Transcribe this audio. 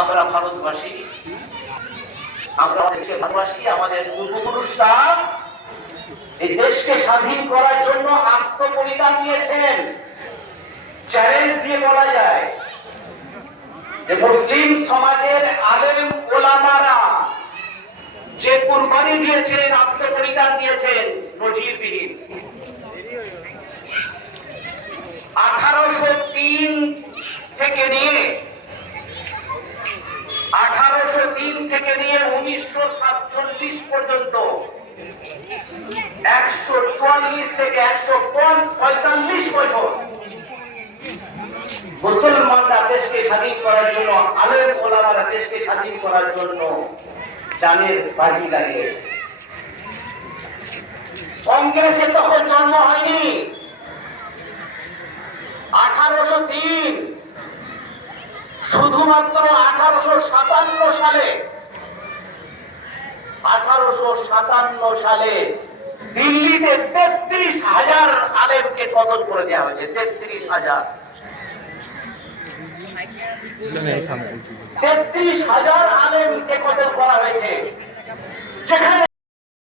আমরা ভারতবাসী। আমরা দেশকে ভালোবাসি, আমাদের পূর্বপুরুষরা এই দেশকে স্বাধীন করার জন্য আত্মবলিদান দিয়েছেন চ্যালেঞ্জ দিয়ে বলা যায় যে মুসলিম সমাজের আলেম ওলামারা যে কুরবানি দিয়েছেন আত্মবলিদান দিয়েছেন নজিরবিহীন আঠারোশো তিন থেকে নিয়ে আঠারোশো তিন থেকে নিয়ে উনিশশো সাতচল্লিশ পর্যন্ত। একশো চুয়াল্লিশ থেকে একশো পঁয়তাল্লিশ বছর। মুসলমানরা দেশকে স্বাধীন করার জন্য আলেম ওলামারা দেশকে স্বাধীন করার জন্য জানের বাজি লাগিয়ে কংগ্রেসের তখন জন্ম হয়নি। আঠারোশো তিন, শুধুমাত্র সাতান্ন সালে আঠারোশো সাতান্ন সালে দিল্লিতে তেত্রিশ হাজার আলেমকে কদর করে দেওয়া হয়েছে তেত্রিশ হাজার। তেত্রিশ হাজার আলেমকে কদর করা হয়েছে।